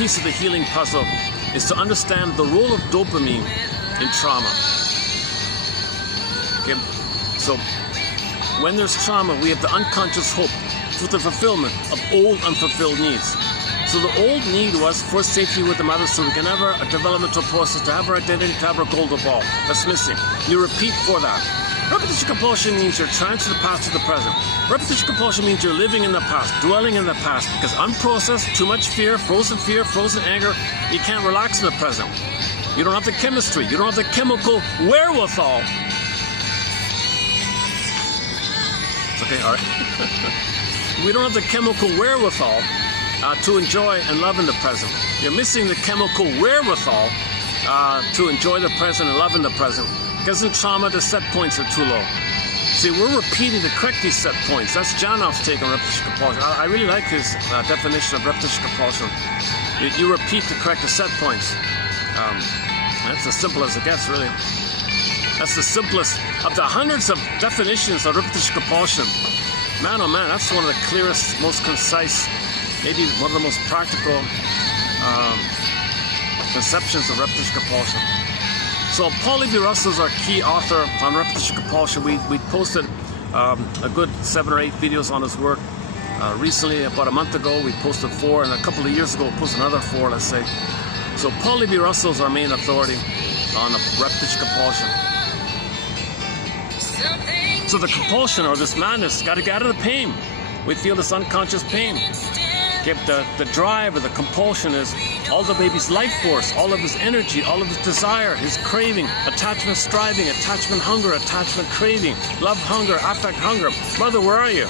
piece of the healing puzzle is to understand the role of dopamine in trauma. Okay, so when there's trauma, we have the unconscious hope for the fulfillment of old unfulfilled needs. So the old need was for safety with the mother, so we can have a developmental process, to have our identity, to have our golden ball. That's missing. You repeat for that. Repetition compulsion means you're transferring the past to the present. Repetition compulsion means you're living in the past, dwelling in the past, because unprocessed, too much fear, frozen anger, you can't relax in the present. You don't have the chemistry, you don't have the chemical wherewithal. It's okay, all right. We don't have the chemical wherewithal to enjoy and love in the present. You're missing the chemical wherewithal to enjoy the present and love in the present. Because in trauma, the set points are too low. See, we're repeating to correct these set points. That's Janoff's take on repetition compulsion. I really like his definition of repetition compulsion. You repeat to correct the set points. That's as simple as it gets, really. That's the simplest of the hundreds of definitions of repetition compulsion. Man, oh man, that's one of the clearest, most concise, maybe one of the most practical conceptions of repetition compulsion. So Paul B. Russell is our key author on repetition compulsion. We posted a good 7 or 8 videos on his work. Recently, about a month ago, we posted 4, and a couple of years ago, we posted another 4, let's say. So Paul B. Russell is our main authority on repetition compulsion. So the compulsion, or this madness, got to get out of the pain. We feel this unconscious pain. Okay, the drive or the compulsion is all the baby's life force, all of his energy, all of his desire, his craving, attachment striving, attachment hunger, attachment craving, love hunger, affect hunger. Mother, where are you?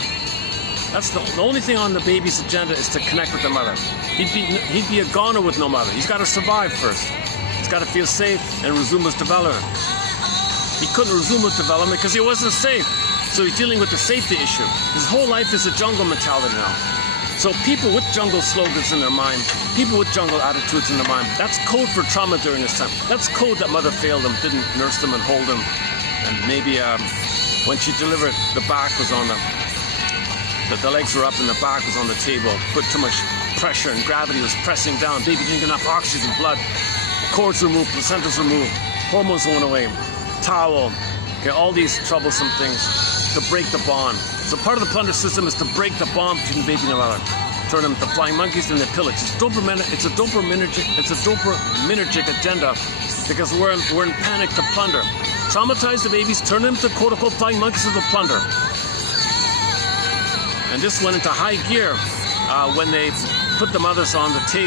That's the only thing on the baby's agenda, is to connect with the mother. He'd be a goner with no mother. He's got to survive first. He's got to feel safe and resume his development. He couldn't resume his development because he wasn't safe. So he's dealing with the safety issue. His whole life is a jungle mentality now. So people with jungle slogans in their mind, people with jungle attitudes in their mind, that's code for trauma during this time. That's code that mother failed them, didn't nurse them and hold them. And maybe when she delivered, the back was on them. The legs were up and the back was on the table. Put too much pressure and gravity was pressing down. Baby didn't get enough oxygen, blood. Cords removed, placentas removed, hormones went away, towel. Okay, all these troublesome things to break the bond. So part of the plunder system is to break the bond between the baby and the mother. Turn them to flying monkeys and their pillage. It's a dopaminergic agenda, because we're in panic to plunder. Traumatize the babies, turn them to quote-unquote flying monkeys of the plunder. And this went into high gear when they put the mothers on the table.